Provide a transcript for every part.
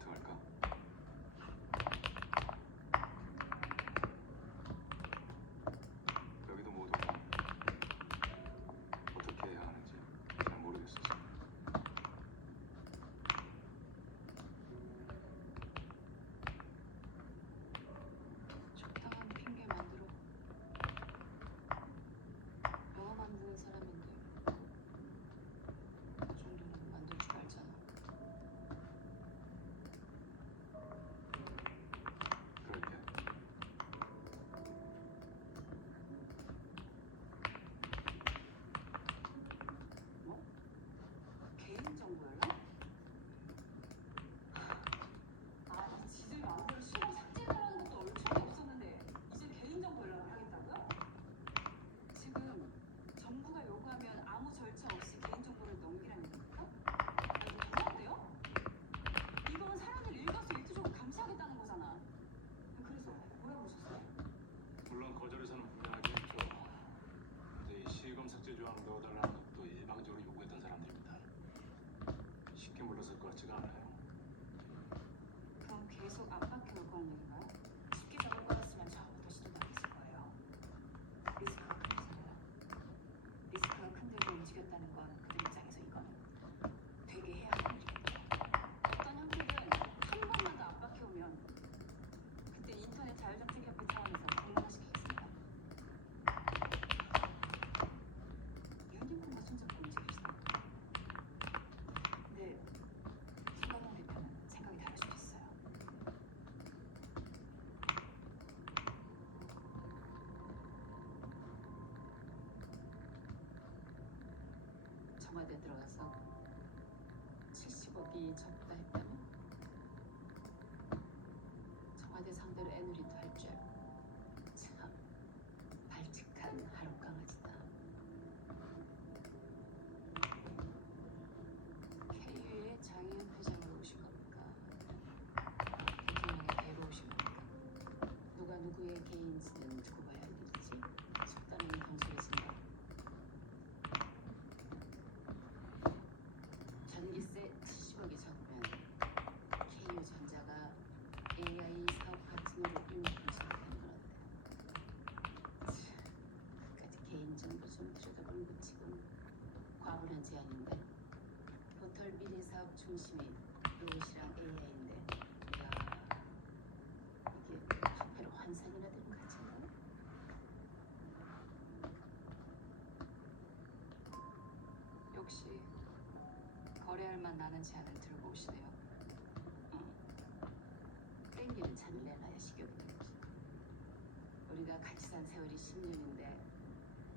어떡할까? 여기도 모두 어떻게 해야 하는지 잘 모르겠어서. 적당한 핑계 만들어. 영화 만드는 사람인데 그 정도는 만들 줄 알잖아. 그럴게. 뭐? 개인정보 연락? 아니 지들 마음대로 시간 삭제해달라는 것도 얼추 없었는데 이제 개인정보 연락을 하겠다고요? 지금 정부가 요구하면 아무 절차 없이 개인정보를 넘기라는 겁니까? 아니 너무한데요? 이건 사람을 일거수일투족을 감시하겠다는 거잖아. 그래서 뭐라고 하셨어요? 물론 거절해서는 불가하긴 했죠. 근데 이 시금 삭제 조항을 넣어달라는 것도 일방적으로 요구했던 사람들입니다. 쉽게 물러설 것 같지가 않아요. 그럼 계속 압박해 올 거란 얘기인가요? 쉽게 잡을 거였으면 처음부터 시도하겠을 거예요. 리스크가 크잖아요. 리스크가 큰데도 움직였다는 건 그들 입장에서 이거는 되게 해야 하는 일이거든요. 어떤 형태든 한 번만 더 압박해 오면 그때 인터넷 자율정책협회 차원에서 공론화시키겠습니다. 유니콘과 손잡고 움직입시다. 근데 손가방 대표는 생각이 다를 수도 있어요. 청와대 들어가서 70억이 적다 했다면 청와대 상대로 애누리도 할 줄. 참 발칙한 하룻강아지다. KU의 장애인 회장으로 오신 겁니까? 대통령의 배로 오신 겁니까? 누가 누구의 개인지는 두고 봐야 할 일이지. 속단은 경솔해진다. 전기세 70억이 적으면 KU전자가 AI 사업 파트너로 유니콘 시작하는 건 어때? 그까지 개인정보 좀 들여다보는 것 치곤 과분한 제안인데. 포털 미래 사업 중심이 로봇이랑 AI인데 야, 이게 화폐로 환산이나 되는 가치인가? 역시 거래할 만 나는 제안을 들고 오시네요. 땡기는 차를 내놔야 식욕이 들지. 우리가 같이 산 세월이 10년인데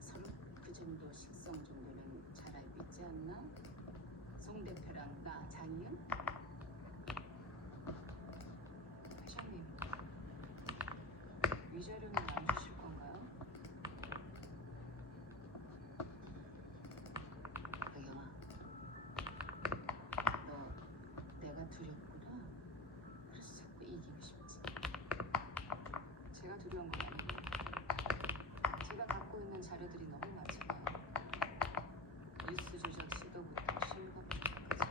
서로 그 정도 식성 정도는 잘 알고 있지 않나? 송 대표랑 나 장희연? 회장님, 위자료는 안 주실 건가요? 배경아, 너 내가 두렵구나. 그래서 자꾸 이기고 싶지. 제가 두려운 건 아니에요. 제가 갖고 있는 자료들이 너무 많잖아요. 뉴스 조작 시도부터 실검 조작까지.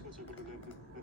씨가 저걸로 냈는데